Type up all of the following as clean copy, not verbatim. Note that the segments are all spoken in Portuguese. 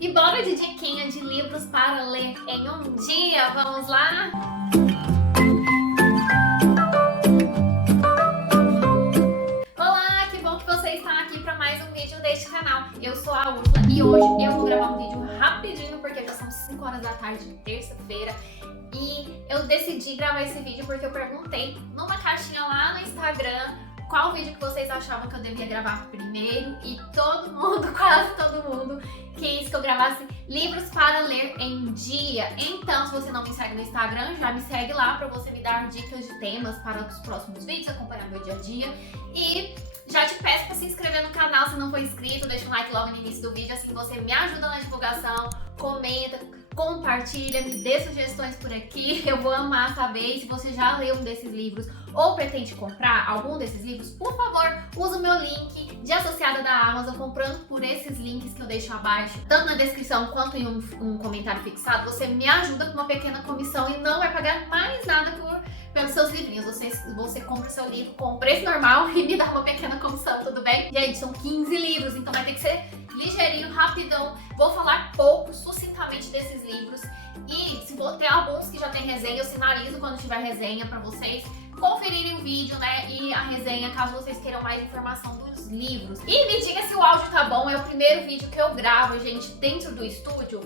E bora de diquinha de livros para ler em um dia, vamos lá? Olá, que bom que você está aqui para mais um vídeo deste canal. Eu sou a Úrsula e hoje eu vou gravar um vídeo rapidinho porque já são 5 horas da tarde de terça-feira. E eu decidi gravar esse vídeo porque eu perguntei numa caixinha lá no Instagram qual vídeo que vocês achavam que eu devia gravar primeiro, e todo mundo, quase todo mundo, quis que eu gravasse livros para ler em um dia. Então, se você não me segue no Instagram, já me segue lá para você me dar dicas de temas para os próximos vídeos, acompanhar meu dia a dia. E já te peço para se inscrever no canal se não for inscrito, deixa um like logo no início do vídeo, assim você me ajuda na divulgação, comenta, compartilha, me dê sugestões por aqui, eu vou amar saber. E se você já leu um desses livros ou pretende comprar algum desses livros, por favor, use o meu link de associada da Amazon, comprando por esses links que eu deixo abaixo, tanto na descrição quanto em um comentário fixado. Você me ajuda com uma pequena comissão e não vai pagar mais nada pelos seus livrinhos. Você compra o seu livro com preço normal e me dá uma pequena comissão, tudo bem? Gente, são 15 livros, então vai ter que ser ligeirinho, rapidão. Vou falar pouco, sucintamente desses livros. E se for ter alguns que já tem resenha, eu sinalizo quando tiver resenha pra vocês conferirem o vídeo, né, e a resenha, caso vocês queiram mais informação dos livros. E me diga se o áudio tá bom. É o primeiro vídeo que eu gravo, gente, dentro do estúdio,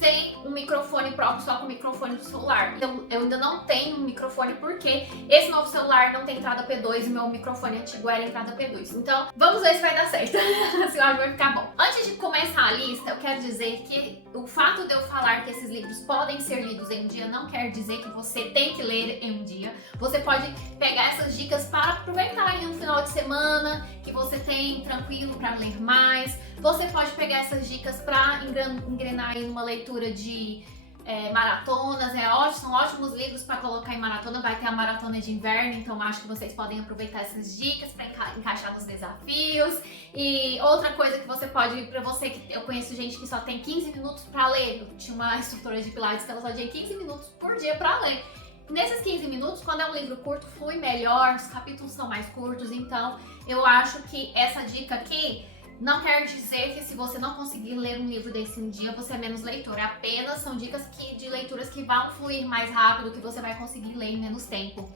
sem um microfone próprio, só com o microfone do celular. Então, eu ainda não tenho um microfone porque esse novo celular não tem entrada P2 e meu microfone antigo era entrada P2. Então, vamos ver se vai dar certo, se o áudio vai ficar bom. Antes de começar a lista, eu quero dizer que o fato de eu falar que esses livros podem ser lidos em um dia não quer dizer que você tem que ler em um dia. Você pode pegar essas dicas para aproveitar em um final de semana que você tem tranquilo para ler mais. Você pode pegar essas dicas para engrenar em uma leitura de maratonas. São ótimos livros para colocar em maratona. Vai ter a maratona de inverno, então acho que vocês podem aproveitar essas dicas para encaixar nos desafios. E outra coisa que você pode, para você, que eu conheço gente que só tem 15 minutos para ler. Eu tinha uma instrutora de Pilates que ela só tinha 15 minutos por dia para ler. Nesses 15 minutos, quando é um livro curto, flui melhor, os capítulos são mais curtos. Então eu acho que essa dica aqui não quer dizer que se você não conseguir ler um livro desse um dia, você é menos leitor. Apenas são dicas de leituras que vão fluir mais rápido, que você vai conseguir ler em menos tempo.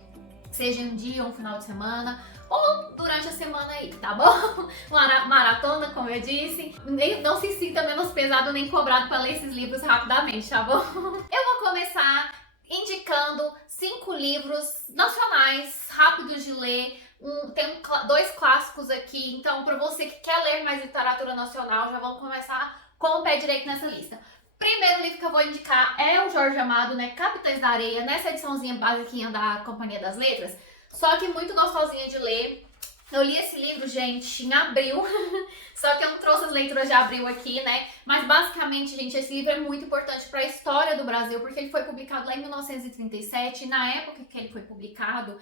Seja um dia ou um final de semana, ou durante a semana aí, tá bom? Maratona, como eu disse. Não se sinta menos pesado nem cobrado para ler esses livros rapidamente, tá bom? Eu vou começar indicando 5 livros nacionais, rápidos de ler. Tem dois clássicos aqui, então para você que quer ler mais literatura nacional, já vamos começar com o pé direito nessa lista. Primeiro livro que eu vou indicar é o Jorge Amado, né, Capitães da Areia, nessa ediçãozinha basiquinha da Companhia das Letras, só que muito gostosinha de ler. Eu li esse livro, gente, em abril, só que eu não trouxe as leituras de abril aqui, né? Mas basicamente, gente, esse livro é muito importante para a história do Brasil, porque ele foi publicado lá em 1937, e na época que ele foi publicado,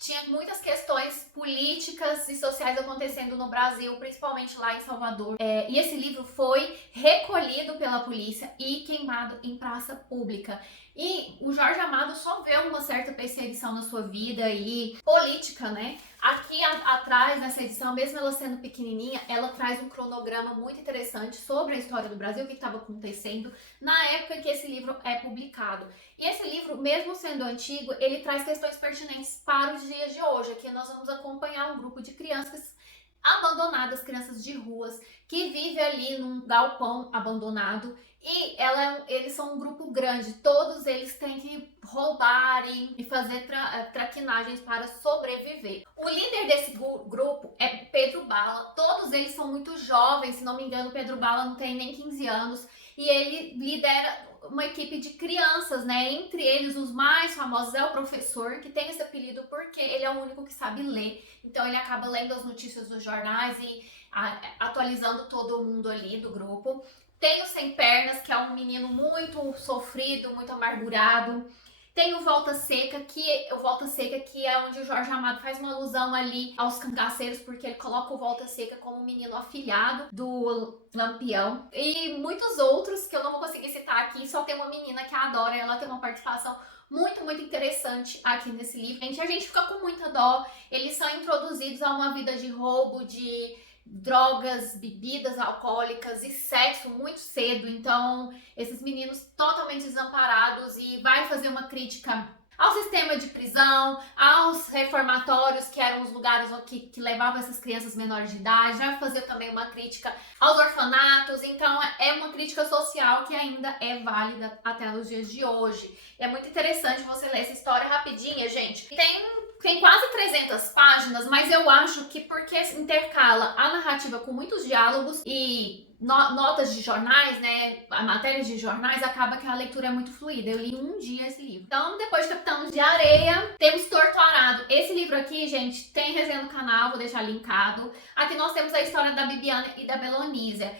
tinha muitas questões políticas e sociais acontecendo no Brasil, principalmente lá em Salvador. E esse livro foi recolhido pela polícia e queimado em praça pública. E o Jorge Amado só vê uma certa perseguição na sua vida e política, né? Aqui atrás, nessa edição, mesmo ela sendo pequenininha, ela traz um cronograma muito interessante sobre a história do Brasil, o que estava acontecendo na época que esse livro é publicado. E esse livro, mesmo sendo antigo, ele traz questões pertinentes para os dias de hoje. Aqui nós vamos acompanhar um grupo de crianças abandonadas, crianças de ruas, que vive ali num galpão abandonado. E eles são um grupo grande, todos eles têm que roubar e fazer traquinagens para sobreviver. O líder desse grupo é Pedro Bala, todos eles são muito jovens, se não me engano, Pedro Bala não tem nem 15 anos, e ele lidera uma equipe de crianças, né? Entre eles, os mais famosos é o professor, que tem esse apelido porque ele é o único que sabe ler. Então ele acaba lendo as notícias dos jornais e atualizando todo mundo ali do grupo. Tem o Sem Pernas, que é um menino muito sofrido, muito amargurado. Tem o Volta Seca, que é onde o Jorge Amado faz uma alusão ali aos cangaceiros, porque ele coloca o Volta Seca como um menino afilhado do Lampião. E muitos outros que eu não vou conseguir citar aqui, só tem uma menina que adora, ela tem uma participação muito, muito interessante aqui nesse livro. A gente fica com muita dó, eles são introduzidos a uma vida de roubo, de drogas, bebidas alcoólicas e sexo muito cedo. Então, esses meninos totalmente desamparados, e vai fazer uma crítica ao sistema de prisão, aos reformatórios, que eram os lugares que levavam essas crianças menores de idade, vai fazer também uma crítica aos orfanatos. Então é uma crítica social que ainda é válida até os dias de hoje. É muito interessante você ler essa história rapidinha, gente. Tem quase 300 páginas, mas eu acho que porque intercala a narrativa com muitos diálogos e notas de jornais, né, matérias de jornais, acaba que a leitura é muito fluida. Eu li um dia esse livro. Então, depois de Capitães de Areia, temos Torturado. Esse livro aqui, gente, tem resenha no canal, vou deixar linkado. Aqui nós temos a história da Bibiana e da Belonísia.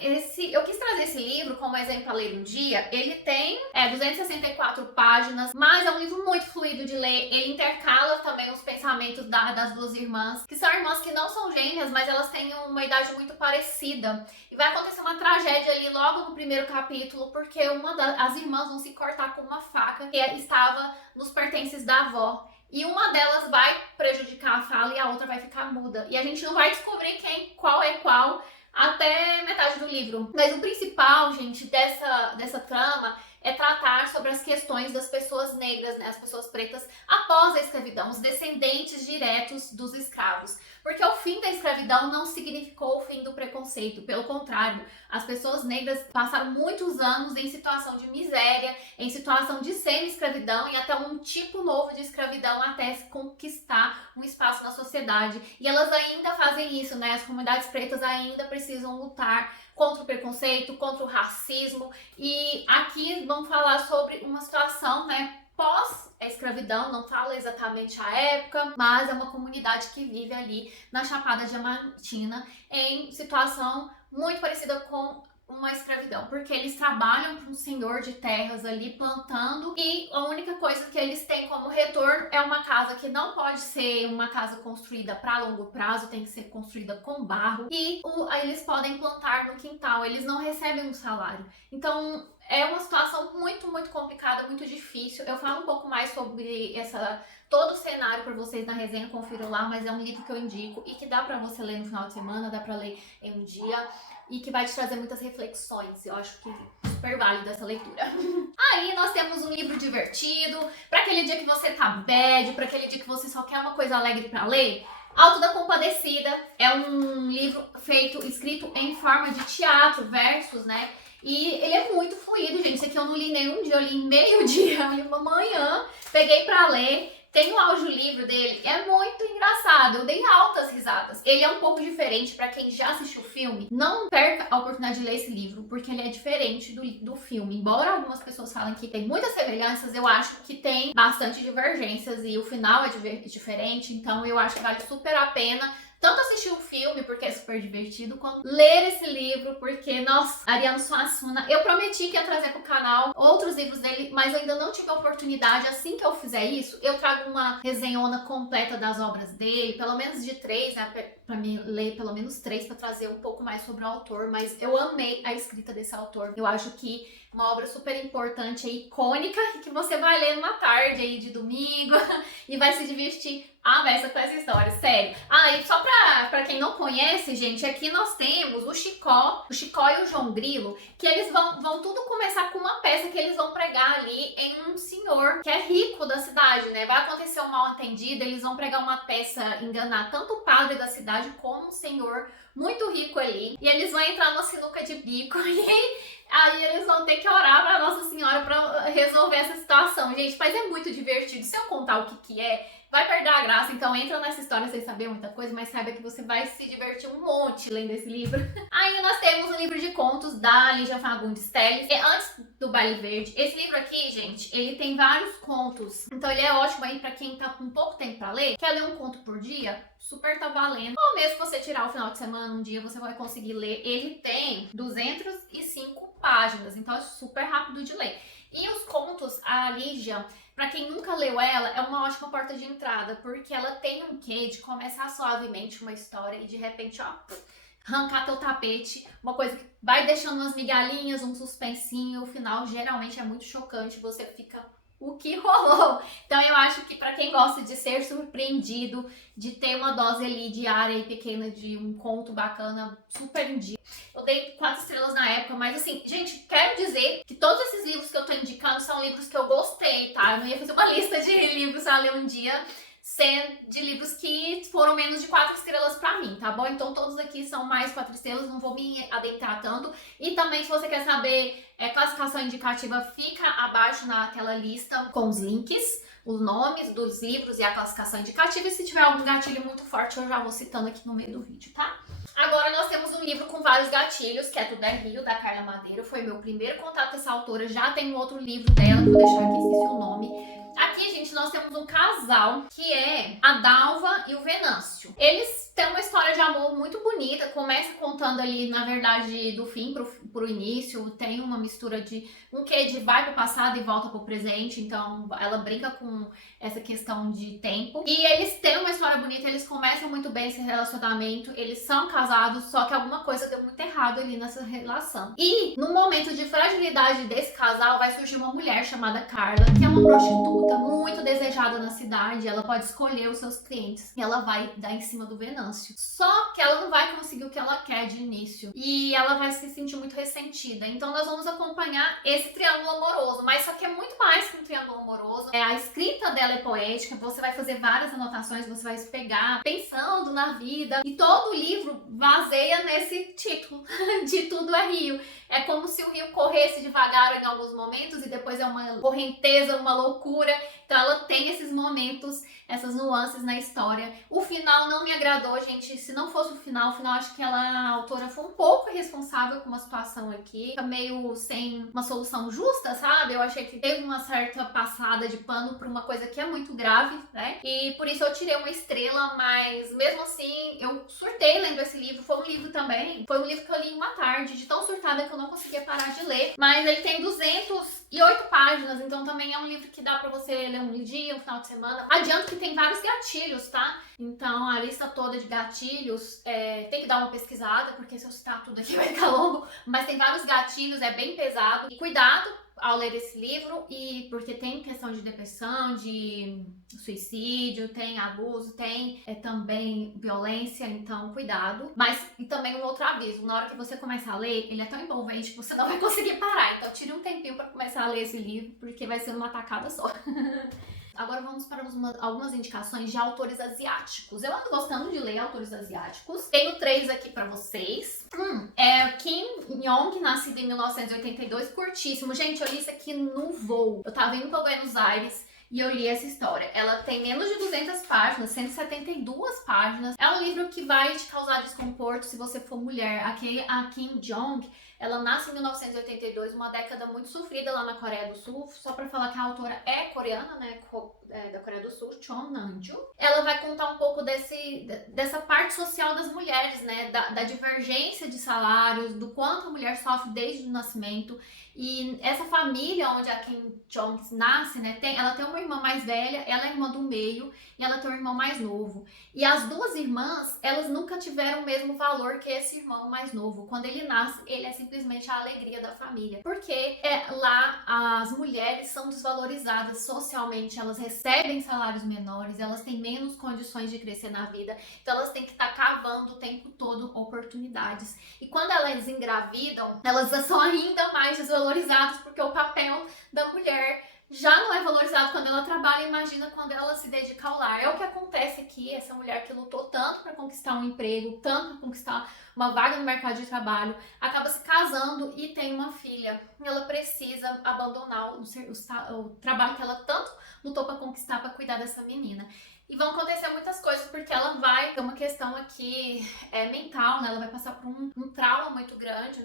Eu quis trazer esse livro como exemplo a ler um dia. Ele tem 264 páginas, mas é um livro muito fluido de ler. Ele intercala também os pensamentos das duas irmãs, que são irmãs que não são gêmeas, mas elas têm uma idade muito parecida. E vai acontecer uma tragédia ali logo no primeiro capítulo, porque as irmãs vão se cortar com uma faca que estava nos pertences da avó. E uma delas vai prejudicar a fala e a outra vai ficar muda. E a gente não vai descobrir qual é qual até metade do livro. Mas o principal, gente, dessa trama é tratar sobre as questões das pessoas negras, né, as pessoas pretas após a escravidão, os descendentes diretos dos escravos. Porque o fim da escravidão não significou o fim do preconceito, pelo contrário, as pessoas negras passaram muitos anos em situação de miséria, em situação de semi-escravidão e até um tipo novo de escravidão até se conquistar um espaço na sociedade. E elas ainda fazem isso, né? As comunidades pretas ainda precisam lutar contra o preconceito, contra o racismo. E aqui vamos falar sobre uma situação, né, pós a escravidão, não fala exatamente a época, mas é uma comunidade que vive ali na Chapada Diamantina em situação muito parecida com uma escravidão, porque eles trabalham para um senhor de terras ali plantando, e a única coisa que eles têm como retorno é uma casa que não pode ser uma casa construída para longo prazo, tem que ser construída com barro, e aí eles podem plantar no quintal, eles não recebem um salário. Então é uma situação muito, muito complicada, muito difícil. Eu falo um pouco mais sobre todo o cenário para vocês na resenha, confiram lá, mas é um livro que eu indico e que dá para você ler no final de semana, dá para ler em um dia, e que vai te trazer muitas reflexões. Eu acho que super válida essa leitura. Aí nós temos um livro divertido, para aquele dia que você tá bad, para aquele dia que você só quer uma coisa alegre para ler. Alto da Compadecida é um livro escrito em forma de teatro, versos, né? E ele é muito fluido, gente. Esse aqui eu não li nenhum dia, eu li em meio dia, eu li uma manhã, peguei pra ler. Tem o audiolivro dele, é muito engraçado, eu dei altas risadas. Ele é um pouco diferente, pra quem já assistiu o filme, não perca a oportunidade de ler esse livro, porque ele é diferente do filme. Embora algumas pessoas falem que tem muitas semelhanças, eu acho que tem bastante divergências e o final é diferente, então eu acho que vale super a pena tanto assistir o filme, porque é super divertido, quanto ler esse livro, porque, nossa, Ariano Suassuna, eu prometi que ia trazer pro canal outros livros dele, mas ainda não tive a oportunidade. Assim que eu fizer isso, eu trago uma resenhona completa das obras dele, pelo menos de 3, né, pra mim ler pelo menos 3, pra trazer um pouco mais sobre o autor, mas eu amei a escrita desse autor. Eu acho que uma obra super importante e icônica, que você vai ler numa tarde aí de domingo e vai se divertir a beça com essa história, sério. E só pra quem não conhece, gente, aqui nós temos o Chicó e o João Grilo, que eles vão tudo começar com uma peça que eles vão pregar ali em um senhor que é rico da cidade, né? Vai acontecer um mal-entendido, eles vão pregar uma peça, enganar tanto o padre da cidade como um senhor muito rico ali, e eles vão entrar numa sinuca de bico e aí eles vão ter que orar pra Nossa Senhora pra resolver essa situação, gente, mas é muito divertido. Se eu contar o que é, vai perder a graça, então entra nessa história sem saber muita coisa, mas saiba que você vai se divertir um monte lendo esse livro. Aí nós temos um livro de contos da Lígia Fagundes Telles, antes do Baile Verde. Esse livro aqui, gente, ele tem vários contos, então ele é ótimo aí pra quem tá com pouco tempo pra ler, quer ler um conto por dia, super tá valendo. Ou mesmo se você tirar o final de semana, um dia, você vai conseguir ler. Ele tem 205 páginas, então é super rápido de ler. E os contos, a Lígia, pra quem nunca leu ela, é uma ótima porta de entrada, porque ela tem um quê de começar suavemente uma história e de repente, ó, arrancar teu tapete, uma coisa que vai deixando umas migalhinhas, um suspensinho, o final geralmente é muito chocante, você fica o que rolou. Então eu acho que pra quem gosta de ser surpreendido, de ter uma dose ali diária e pequena de um conto bacana, super indico. Eu dei 4 estrelas na época, mas assim, gente, quero dizer que todos esses livros que eu tô indicando são livros que eu gostei, tá? Eu não ia fazer uma lista de livros pra ler um dia de livros que foram menos de 4 estrelas pra mim, tá bom? Então todos aqui são mais 4 estrelas, não vou me adentrar tanto. E também, se você quer saber classificação indicativa, fica abaixo naquela lista com os links, os nomes dos livros e a classificação indicativa. E se tiver algum gatilho muito forte, eu já vou citando aqui no meio do vídeo, tá? Agora nós temos um livro com vários gatilhos, que é Tudo é Rio, da Carla Madeiro. Foi meu primeiro contato com essa autora. Já tem um outro livro dela, que vou deixar aqui, esqueci o nome. Aqui, gente, nós temos um casal, que é a Dalva e o Venâncio. Eles têm uma história de amor muito bonita, começa contando ali, na verdade, do fim pro início, tem uma mistura de um quê de vai pro passado e volta pro presente, então ela brinca com essa questão de tempo. E eles têm uma história bonita, eles começam muito bem esse relacionamento, eles são casados, só que alguma coisa deu muito errado ali nessa relação. E no momento de fragilidade desse casal, vai surgir uma mulher chamada Carla, que é uma prostituta muito desejada na cidade. Ela pode escolher os seus clientes e ela vai dar em cima do Venâncio. Só que ela não vai conseguir o que ela quer de início e ela vai se sentir muito ressentida. Então nós vamos acompanhar esse triângulo amoroso, mas só que é muito mais que um triângulo amoroso. A escrita dela é poética, você vai fazer várias anotações, você vai se pegar pensando na vida, e todo o livro baseia nesse título de Tudo é Rio. É como se o rio corresse devagar em alguns momentos e depois é uma correnteza, uma loucura. Então ela tem esses momentos, essas nuances na história. O final não me agradou, gente. Se não fosse o final acho que a autora foi um pouco irresponsável com uma situação aqui. Fica meio sem uma solução justa, sabe? Eu achei que teve uma certa passada de pano por uma coisa que é muito grave, né? E por isso eu tirei uma estrela, mas mesmo assim eu surtei lendo esse livro. Foi um livro que eu li em uma tarde, de tão surtada que eu não conseguia parar de ler. Mas ele tem 208 páginas, então também é um livro que dá pra você ler um dia, um final de semana. Adianto que tem vários gatilhos, tá? Então a lista toda de gatilhos tem que dar uma pesquisada, porque se eu citar tudo aqui vai ficar longo. Mas tem vários gatilhos, é bem pesado. E cuidado ao ler esse livro, e porque tem questão de depressão, de suicídio, tem abuso, tem também violência, então cuidado. Mas, e também um outro aviso, na hora que você começar a ler, ele é tão envolvente que você não vai conseguir parar, então tire um tempinho pra começar a ler esse livro, porque vai ser uma tacada só. Agora vamos para algumas indicações de autores asiáticos. Eu ando gostando de ler autores asiáticos. Tenho 3 aqui pra vocês. É Kim Yong, nascido em 1982, curtíssimo. Gente, eu li isso aqui no voo. Eu tava indo pra Buenos Aires e eu li essa história. Ela tem menos de 200 páginas, 172 páginas. É um livro que vai te causar desconforto se você for mulher. Aqui, a Kim Jong, ela nasce em 1982, uma década muito sofrida lá na Coreia do Sul. Só pra falar que a autora é coreana, né, da Coreia do Sul, Chon Nam-ju. Ela vai contar um pouco dessa parte social das mulheres, né, da divergência de salários, do quanto a mulher sofre desde o nascimento. E essa família onde a Kim Jong nasce, né, ela tem uma irmã mais velha, ela é irmã do meio e ela tem um irmão mais novo. E as duas irmãs, elas nunca tiveram o mesmo valor que esse irmão mais novo. Quando ele nasce, ele é simplesmente a alegria da família. Porque lá as mulheres são desvalorizadas socialmente, elas recebem salários menores, elas têm menos condições de crescer na vida, então elas têm que estar cavando o tempo todo oportunidades. E quando elas engravidam, elas são ainda mais desvalorizadas, porque o papel da mulher já não é valorizado quando ela trabalha, imagina quando ela se dedica ao lar. É o que acontece aqui, essa mulher que lutou tanto para conquistar um emprego, tanto para conquistar uma vaga no mercado de trabalho, acaba se casando e tem uma filha. Ela precisa abandonar o trabalho que ela tanto lutou para conquistar, para cuidar dessa menina. E vão acontecer muitas coisas, porque ela vai ter uma questão aqui mental, né? Ela vai passar por um trauma muito grande,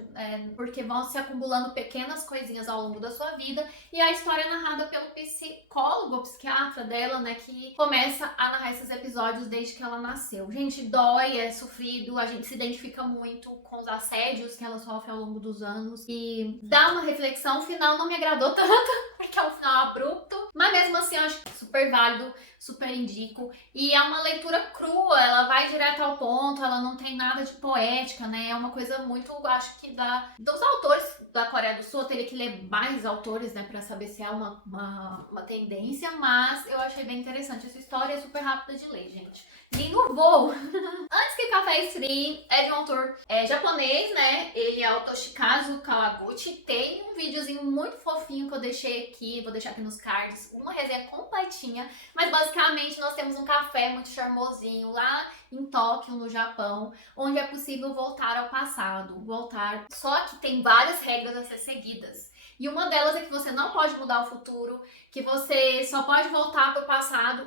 porque vão se acumulando pequenas coisinhas ao longo da sua vida. E a história é narrada pelo psicólogo, psiquiatra dela, né? Que começa a narrar esses episódios desde que ela nasceu. Gente, dói, é sofrido, a gente se identifica muito com os assédios que ela sofre ao longo dos anos. E dá uma reflexão, o final não me agradou tanto, porque é um final abrupto. Mas mesmo assim, eu acho super válido, super indico. E é uma leitura crua, ela vai direto ao ponto, ela não tem nada de poética, né? É uma coisa muito, acho que dos autores da Coreia do Sul, eu teria que ler mais autores, né, pra saber se é uma tendência, mas eu achei bem interessante essa história, é super rápida de ler, gente. Li no voo! Antes que Café Esfrie é de um autor japonês, né? Ele é o Toshikazu Kawaguchi. Tem um videozinho muito fofinho que eu deixei aqui, vou deixar aqui nos cards, uma resenha completinha. Mas basicamente nós temos um café muito charmosinho lá em Tóquio, no Japão, onde é possível voltar ao passado. Só que tem várias regras a ser seguidas. E uma delas é que você não pode mudar o futuro, que você só pode voltar para o passado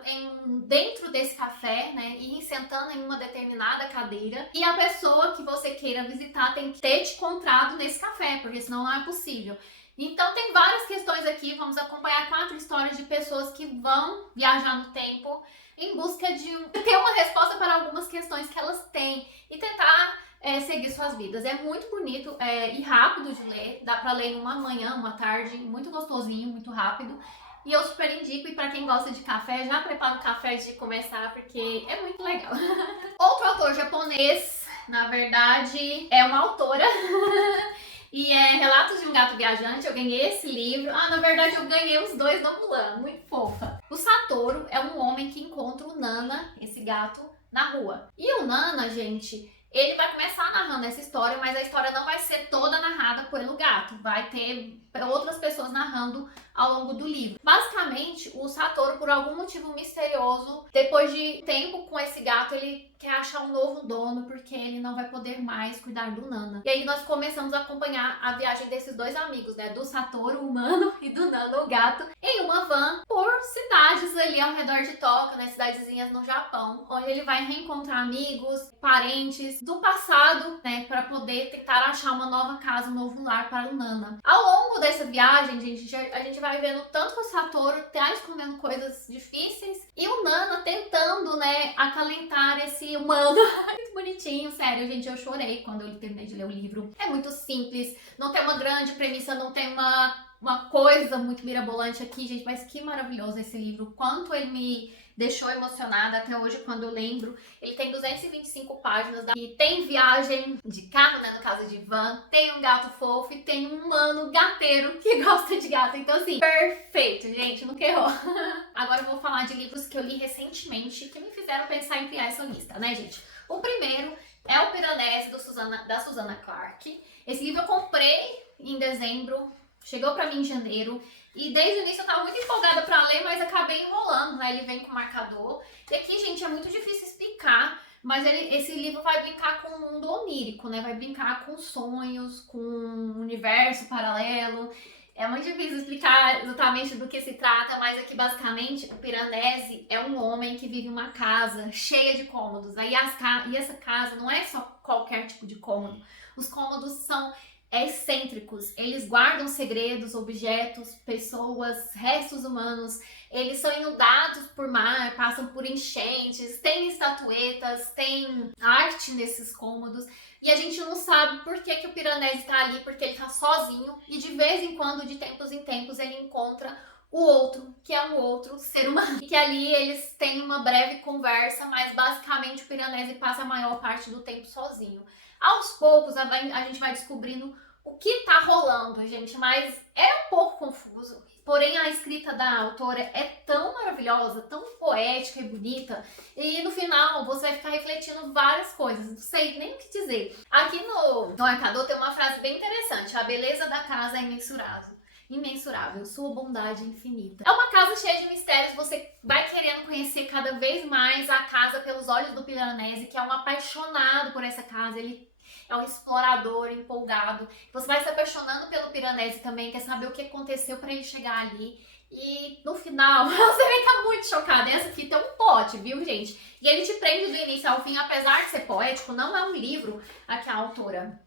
dentro desse café, né? E ir sentando em uma determinada cadeira. E a pessoa que você queira visitar tem que ter te encontrado nesse café, porque senão não é possível. Então tem várias questões aqui, vamos acompanhar 4 histórias de pessoas que vão viajar no tempo em busca de ter uma resposta para algumas questões que elas têm e tentar seguir suas vidas. É muito bonito e rápido de ler, dá pra ler em uma manhã, uma tarde, muito gostosinho, muito rápido. E eu super indico, e pra quem gosta de café, já prepara o café antes de começar, porque é muito legal. Outro autor japonês, na verdade, é uma autora, e é Relatos de um Gato Viajante. Eu ganhei esse livro. Na verdade eu ganhei os dois da Mulan, muito fofa. O Satoru é um homem que encontra o Nana, esse gato, na rua. E o Nana, gente, ele vai começar narrando essa história, mas a história não vai ser toda narrada pelo gato. Vai ter outras pessoas narrando ao longo do livro. Basicamente, o Satoru, por algum motivo misterioso, depois de tempo com esse gato, ele quer achar um novo dono, porque ele não vai poder mais cuidar do Nana. E aí nós começamos a acompanhar a viagem desses dois amigos, né? Do Satoru, o humano, e do Nana, o gato, em uma van por cidades ali ao redor de Tóquio, né? Cidadezinhas no Japão, onde ele vai reencontrar amigos, parentes do passado, né? Para poder tentar achar uma nova casa, um novo lar para o Nana. Ao longo dessa viagem, gente, a gente vai vendo tanto que o Satoru tá escondendo coisas difíceis e o Nana tentando, né, acalentar esse humano. Muito bonitinho, sério, gente, eu chorei quando eu terminei de ler o livro. É muito simples, não tem uma grande premissa, não tem uma coisa muito mirabolante aqui, gente, mas que maravilhoso esse livro. Quanto ele me deixou emocionada até hoje quando eu lembro. Ele tem 225 páginas e tem viagem de carro, né, no caso de van, tem um gato fofo e tem um humano gateiro que gosta de gato. Então assim, perfeito, gente, nunca errou. Agora eu vou falar de livros que eu li recentemente que me fizeram pensar em criar essa lista, né, gente? O primeiro é o Piranesi, da Susanna Clarke. Esse livro eu comprei em dezembro, chegou pra mim em janeiro. E desde o início eu tava muito empolgada pra ler, mas acabei enrolando, né? Ele vem com marcador. E aqui, gente, é muito difícil explicar, mas esse livro vai brincar com o mundo onírico, né? Vai brincar com sonhos, com um universo paralelo. É muito difícil explicar exatamente do que se trata, mas aqui basicamente o Piranesi é um homem que vive em uma casa cheia de cômodos. E essa casa não é só qualquer tipo de cômodo. Os cômodos são excêntricos, eles guardam segredos, objetos, pessoas, restos humanos. Eles são inundados por mar, passam por enchentes, tem estatuetas, tem arte nesses cômodos. E a gente não sabe por que o Piranesi está ali, porque ele está sozinho. E de vez em quando, de tempos em tempos, ele encontra o outro, que é um outro ser humano. E que ali eles têm uma breve conversa, mas basicamente o Piranesi passa a maior parte do tempo sozinho. Aos poucos a gente vai descobrindo o que tá rolando, gente, mas é um pouco confuso. Porém, a escrita da autora é tão maravilhosa, tão poética e bonita. E no final, você vai ficar refletindo várias coisas. Não sei nem o que dizer. Aqui no marcador tem uma frase bem interessante. A beleza da casa é imensurável. Imensurável, sua bondade infinita. É uma casa cheia de mistérios, você vai querendo conhecer cada vez mais a casa pelos olhos do Piranesi, que é um apaixonado por essa casa. Ele é um explorador empolgado. Você vai se apaixonando pelo Piranesi também, quer saber o que aconteceu para ele chegar ali. E no final, você vai ficar muito chocada. Essa fita é um pote, viu, gente? E ele te prende do início ao fim, apesar de ser poético, não é um livro a que a autora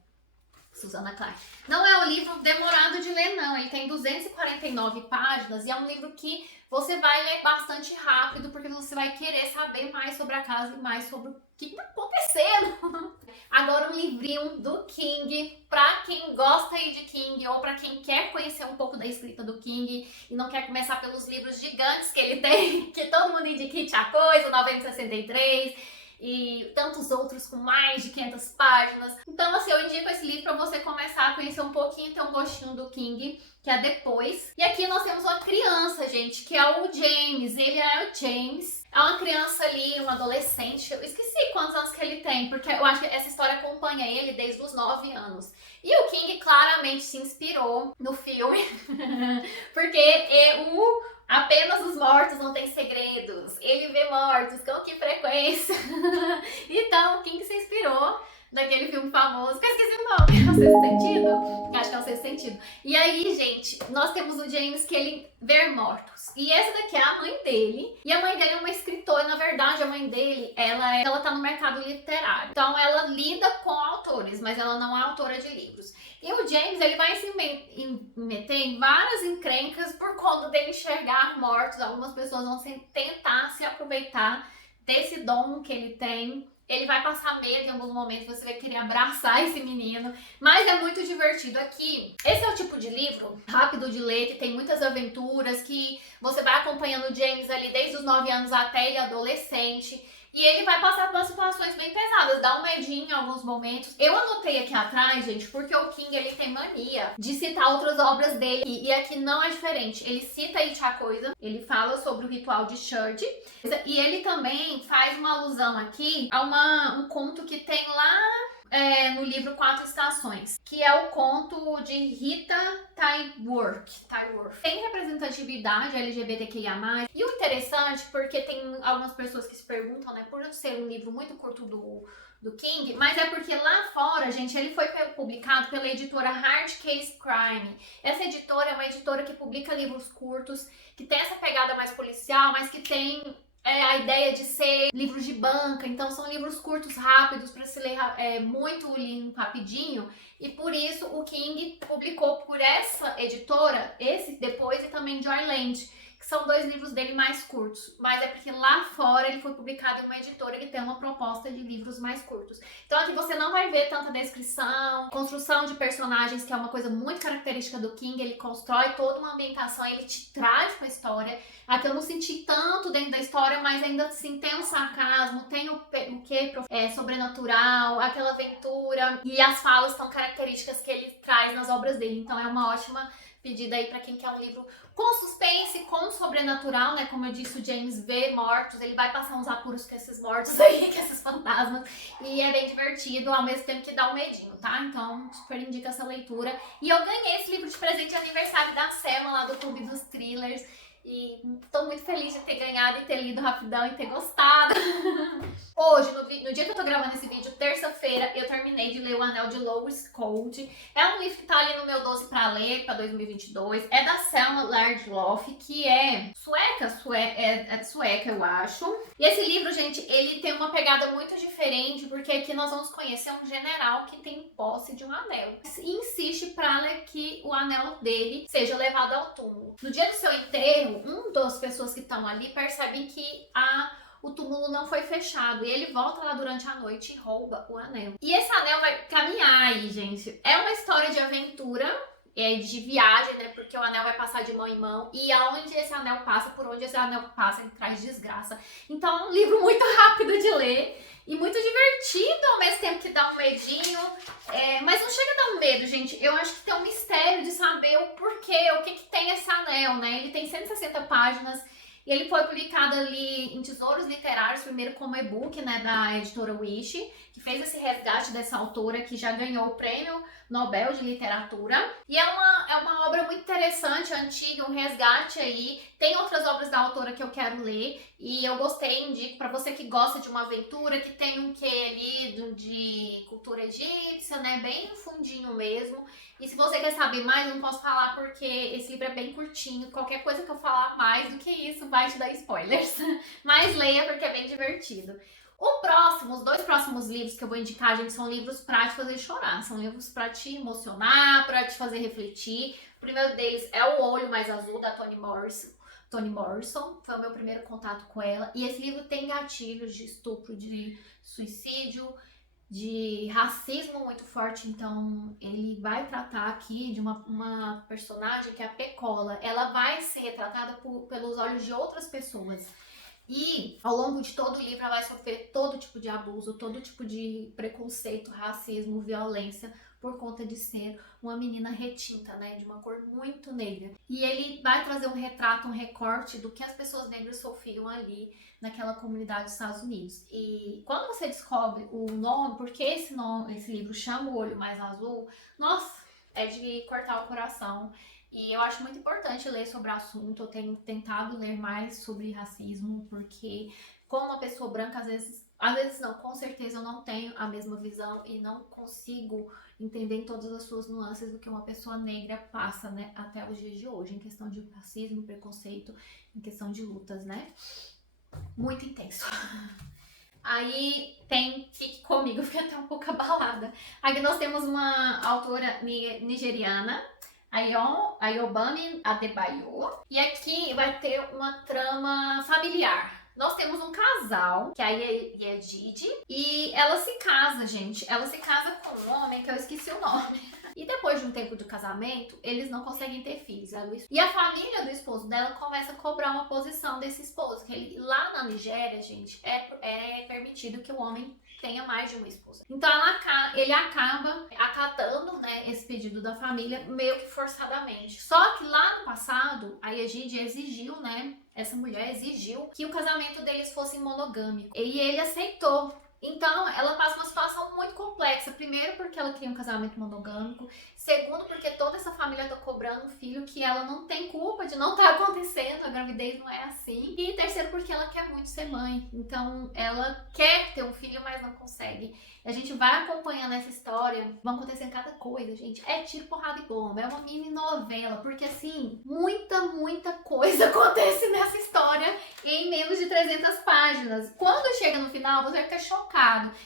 Susana Clark. Não é um livro demorado de ler, não. Ele tem 249 páginas e é um livro que você vai ler bastante rápido, porque você vai querer saber mais sobre a casa e mais sobre o que tá acontecendo. Agora um livrinho do King, pra quem gosta aí de King ou pra quem quer conhecer um pouco da escrita do King e não quer começar pelos livros gigantes que ele tem, que todo mundo indica que a coisa, 963 e tantos outros com mais de 500 páginas. Então, assim, eu indico esse livro para você começar a conhecer um pouquinho, ter um gostinho do King, que é Depois. E aqui nós temos uma criança, gente, que é o James. Ele é o James. É uma criança ali, um adolescente. Eu esqueci quantos anos que ele tem, porque eu acho que essa história acompanha ele desde os 9 anos. E o King claramente se inspirou no filme, porque Apenas os mortos não têm segredos. Ele vê mortos, com que frequência? Então, quem que se inspirou naquele filme famoso, que eu esqueci o nome, É o Sexto Sentido? Acho que é o Sexto Sentido. E aí, gente, nós temos o James que ele vê mortos. E essa daqui é a mãe dele. E a mãe dele é uma escritora. Na verdade, a mãe dele, ela tá no mercado literário. Então, ela lida com autores, mas ela não é autora de livros. E o James, ele vai se meter em várias encrencas por conta dele enxergar mortos. Algumas pessoas vão tentar se aproveitar desse dom que ele tem. Ele vai passar medo em alguns momentos, você vai querer abraçar esse menino, mas é muito divertido. Aqui, esse é o tipo de livro rápido de ler, que tem muitas aventuras, que você vai acompanhando o James ali desde os 9 anos até ele adolescente. E ele vai passar por situações bem pesadas, dá um medinho em alguns momentos. Eu anotei aqui atrás, gente, porque o King, ele tem mania de citar outras obras dele. E aqui não é diferente. Ele cita It a Coisa, ele fala sobre o ritual de Sherd. E ele também faz uma alusão aqui a um conto que tem lá no livro Quatro Estações, que é o conto de Rita Hayworth. Tem representatividade LGBTQIA+. E o interessante, porque tem algumas pessoas que se perguntam, né, por ser um livro muito curto do King, mas é porque lá fora, gente, ele foi publicado pela editora Hard Case Crime. Essa editora é uma editora que publica livros curtos, que tem essa pegada mais policial, mas que tem a ideia de ser livros de banca. Então são livros curtos, rápidos, para se ler muito lindo, rapidinho. E por isso o King publicou por essa editora, esse Depois, e também Joyland, que são 2 livros dele mais curtos. Mas é porque lá fora ele foi publicado em uma editora que tem uma proposta de livros mais curtos. Então aqui você não vai ver tanta descrição, construção de personagens, que é uma coisa muito característica do King. Ele constrói toda uma ambientação, ele te traz uma história. Aqui eu não senti tanto dentro da história, mas ainda assim tem um sarcasmo, tem o que sobrenatural, aquela aventura. E as falas tão características que ele traz nas obras dele. Então é uma ótima pedida aí pra quem quer um livro com suspense, com sobrenatural, né? Como eu disse, o James vê mortos, ele vai passar uns apuros com esses mortos aí, com esses fantasmas, e é bem divertido, ao mesmo tempo que dá um medinho, tá? Então, super indico essa leitura. E eu ganhei esse livro de presente de aniversário da Selma, lá do Clube dos Thrillers, e tô muito feliz de ter ganhado e ter lido rapidão e ter gostado. Hoje, no dia que eu tô gravando esse vídeo, terça-feira, eu terminei de ler O Anel de Lois Cold. É um livro que tá ali no meu 12 pra ler, pra 2022. É da Selma Lagerlöf, que é sueca, eu acho. E esse livro, gente, ele tem uma pegada muito diferente, porque aqui nós vamos conhecer um general que tem posse de um anel. E insiste pra que o anel dele seja levado ao túmulo. No dia do seu enterro, uma das pessoas que estão ali percebe que o túmulo não foi fechado. E ele volta lá durante a noite e rouba o anel. E esse anel vai caminhar aí, gente. É uma história de aventura, de viagem, né? Porque o anel vai passar de mão em mão. E aonde esse anel passa, por onde esse anel passa, ele traz desgraça. Então é um livro muito rápido de ler. E muito divertido, ao mesmo tempo que dá um medinho. Mas não chega a dar um medo, gente. Eu acho que tem um mistério de saber o porquê, o que tem esse anel, né? Ele tem 160 páginas. E ele foi publicado ali em Tesouros Literários, primeiro como e-book, né, da editora Wish, que fez esse resgate dessa autora que já ganhou o Prêmio Nobel de Literatura. E é uma obra muito interessante, antiga, um resgate aí. Tem outras obras da autora que eu quero ler e eu gostei, indico para você que gosta de uma aventura, que tem um quê ali de cultura egípcia, né, bem fundinho mesmo. E se você quer saber mais, eu não posso falar porque esse livro é bem curtinho. Qualquer coisa que eu falar mais do que isso vai te dar spoilers. Mas leia porque é bem divertido. Os dois próximos livros que eu vou indicar, gente, são livros pra te fazer chorar. São livros pra te emocionar, pra te fazer refletir. O primeiro deles é O Olho Mais Azul, da Toni Morrison. Toni Morrison, foi o meu primeiro contato com ela. E esse livro tem gatilhos de estupro, de suicídio, de racismo muito forte. Então ele vai tratar aqui de uma personagem que é a Pecola. Ela vai ser retratada pelos olhos de outras pessoas. E ao longo de todo o livro ela vai sofrer todo tipo de abuso, todo tipo de preconceito, racismo, violência, por conta de ser uma menina retinta, né, de uma cor muito negra. E ele vai trazer um retrato, um recorte do que as pessoas negras sofriam ali naquela comunidade dos Estados Unidos. E quando você descobre o nome, porque esse livro chama O Olho Mais Azul, nossa, é de cortar o coração. E eu acho muito importante ler sobre o assunto. Eu tenho tentado ler mais sobre racismo, porque como uma pessoa branca, às vezes não, com certeza eu não tenho a mesma visão e não consigo entender em todas as suas nuances do que uma pessoa negra passa, né, até os dias de hoje, em questão de racismo, preconceito, em questão de lutas, né? Muito intenso. Aí tem Fique Comigo, eu fiquei até um pouco abalada. Aqui nós temos uma autora nigeriana, Ayobami Adebayo. E aqui vai ter uma trama familiar. Nós temos um casal, que é a Yedidi, e ela se casa, gente. Ela se casa com um homem que eu esqueci o nome. E depois de um tempo de casamento, eles não conseguem ter filhos. E a família do esposo dela começa a cobrar uma posição desse esposo. Que lá na Nigéria, gente, é permitido que o homem tenha mais de uma esposa. Então ele acaba acatando, né, esse pedido da família meio que forçadamente. Só que lá no passado, a Yegide exigiu, né, essa mulher exigiu que o casamento deles fosse monogâmico. E ele aceitou. Então, ela passa uma situação muito complexa. Primeiro, porque ela queria um casamento monogâmico. Segundo, porque toda essa família tá cobrando um filho que ela não tem culpa de não estar acontecendo. A gravidez não é assim. E terceiro, porque ela quer muito ser mãe. Então, ela quer ter um filho, mas não consegue. E a gente vai acompanhando essa história. Vão acontecendo cada coisa, gente. É tiro, porrada e bomba. É uma mini novela. Porque, assim, muita coisa acontece nessa história em menos de 300 páginas. Quando chega no final, você vai ficar chocado.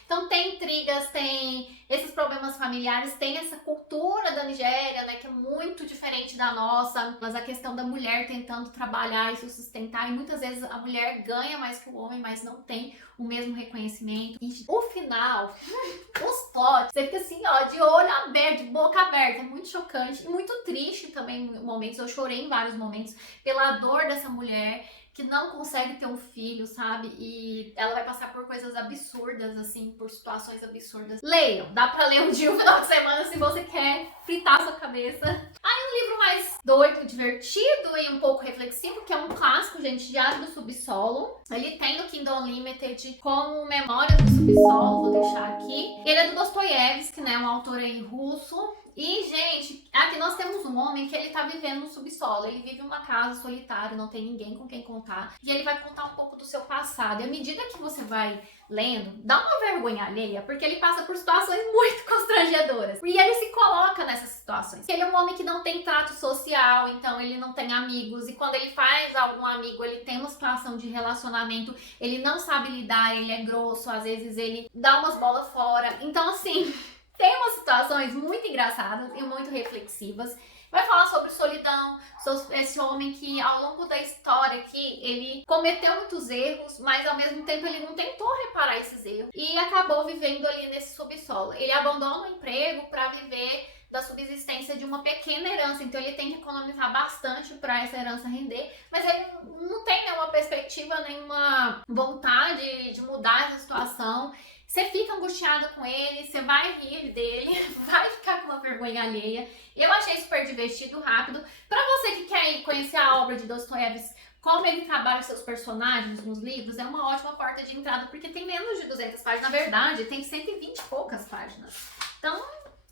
Então tem intrigas, tem esses problemas familiares, tem essa cultura da Nigéria, né, que é muito diferente da nossa, mas a questão da mulher tentando trabalhar e se sustentar, e muitas vezes a mulher ganha mais que o homem, mas não tem o mesmo reconhecimento. E o final, os plots, você fica assim, ó, de olho aberto, de boca aberta, é muito chocante e muito triste também em momentos. Eu chorei em vários momentos pela dor dessa mulher que não consegue ter um filho, sabe? E ela vai passar por coisas absurdas, assim, por situações absurdas. Leiam! Dá pra ler um dia, um final de semana, se você quer fritar sua cabeça. Aí um livro mais doido, divertido e um pouco reflexivo, que é um clássico, gente, Diário do Subsolo. Ele tem no Kindle Unlimited como Memórias do Subsolo, vou deixar aqui. Ele é do Dostoiévski, né? Um autor aí russo. E, gente, aqui nós temos um homem que ele tá vivendo no subsolo. Ele vive em uma casa solitária, não tem ninguém com quem contar. E ele vai contar um pouco do seu passado. E à medida que você vai lendo, dá uma vergonha alheia, porque ele passa por situações muito constrangedoras. E ele se coloca nessas situações. Ele é um homem que não tem trato social, então ele não tem amigos. E quando ele faz algum amigo, ele tem uma situação de relacionamento, ele não sabe lidar, ele é grosso, às vezes ele dá umas bolas fora. Então, assim... tem umas situações muito engraçadas e muito reflexivas. Vai falar sobre solidão, sobre esse homem que ao longo da história aqui, ele cometeu muitos erros, mas ao mesmo tempo ele não tentou reparar esses erros e acabou vivendo ali nesse subsolo. Ele abandona o emprego para viver da subsistência de uma pequena herança, então ele tem que economizar bastante para essa herança render, mas ele não tem nenhuma perspectiva, nenhuma vontade de mudar essa situação. Você fica angustiada com ele, você vai rir dele, vai ficar com uma vergonha alheia. Eu achei super divertido, rápido. Pra você que quer ir conhecer a obra de Dostoiévski, como ele trabalha seus personagens nos livros, é uma ótima porta de entrada, porque tem menos de 200 páginas. Na verdade, tem 120 e poucas páginas. Então,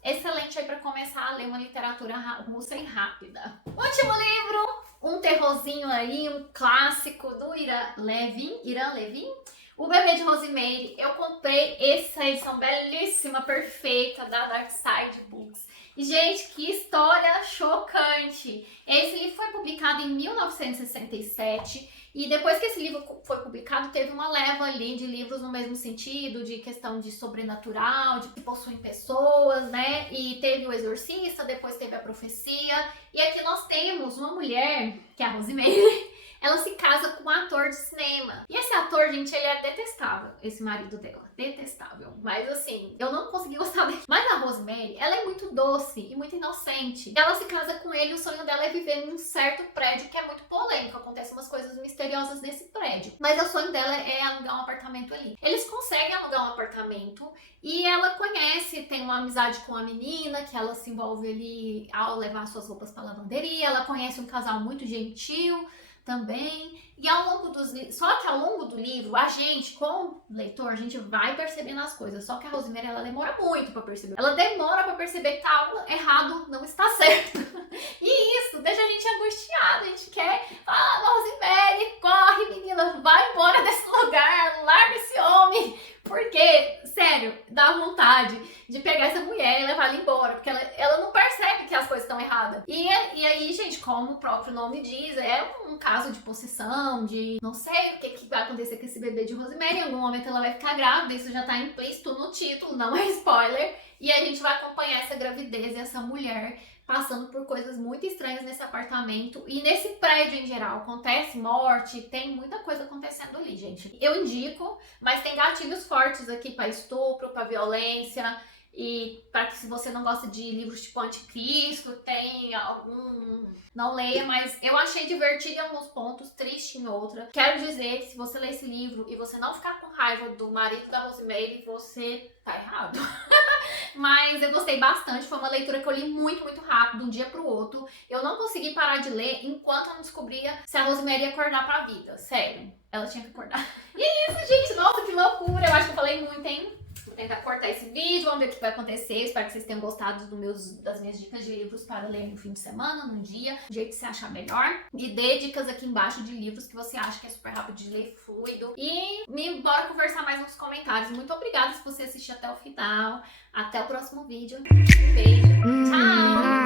excelente aí pra começar a ler uma literatura russa e rápida. Último livro, um terrorzinho aí, um clássico do Iran Levin. O Bebê de Rosemary. Eu comprei essa edição belíssima, perfeita, da Dark Side Books. Gente, que história chocante! Esse livro foi publicado em 1967 e depois que esse livro foi publicado, teve uma leva ali de livros no mesmo sentido, de questão de sobrenatural, de que possuem pessoas, né? E teve o Exorcista, depois teve a Profecia. E aqui nós temos uma mulher, que é a Rosemary, ela se casa com um ator de cinema. E esse ator, gente, ele é detestável, esse marido dela. Detestável. Mas assim, eu não consegui gostar dele. Mas a Rosemary, ela é muito doce e muito inocente. Ela se casa com ele e o sonho dela é viver num certo prédio que é muito polêmico. Acontecem umas coisas misteriosas nesse prédio. Mas o sonho dela é alugar um apartamento ali. Eles conseguem alugar um apartamento e ela conhece, tem uma amizade com a menina, que ela se envolve ali ao levar suas roupas pra lavanderia. Ela conhece um casal muito gentil também, e ao longo dos livros, só que ao longo do livro, a gente, como leitor, a gente vai percebendo as coisas, só que a Rosemary, ela demora muito pra perceber, ela demora pra perceber que algo errado não está certo, e isso deixa a gente angustiada, a gente quer falar, Rosemary, corre menina, vai embora desse lugar, larga esse homem, porque, sério, dá vontade de pegar essa mulher e levar ela embora, porque ela não percebe que as coisas estão erradas. E aí, gente, como o próprio nome diz, é um caso de possessão, de não sei o que vai acontecer com esse bebê de Rosemary, em algum momento ela vai ficar grávida, isso já tá implícito no título, não é spoiler, e a gente vai acompanhar essa gravidez e essa mulher passando por coisas muito estranhas nesse apartamento e nesse prédio em geral. Acontece morte, tem muita coisa acontecendo ali, gente. Eu indico, mas tem gatilhos fortes aqui para estupro, para violência e para que se você não gosta de livros tipo Anticristo, tem algum... Não leia, mas eu achei divertido em alguns pontos, triste em outra. Quero dizer que se você ler esse livro e você não ficar com raiva do marido da Rosemary, você tá errado. Mas eu gostei bastante, foi uma leitura que eu li muito, muito rápido, de um dia pro outro. Eu não consegui parar de ler enquanto eu não descobria se a Rosemary ia acordar pra vida. Sério, ela tinha que acordar. E é isso, gente, nossa, que loucura, eu acho que eu falei muito, hein? Vou tentar cortar esse vídeo, vamos ver o que vai acontecer. Espero que vocês tenham gostado das minhas dicas de livros para ler no fim de semana, num dia, do jeito que você achar melhor. E dê dicas aqui embaixo de livros que você acha que é super rápido de ler, fluido. E bora conversar mais nos comentários. Muito obrigada se você assistiu até o final. Até o próximo vídeo. Um beijo. Tchau!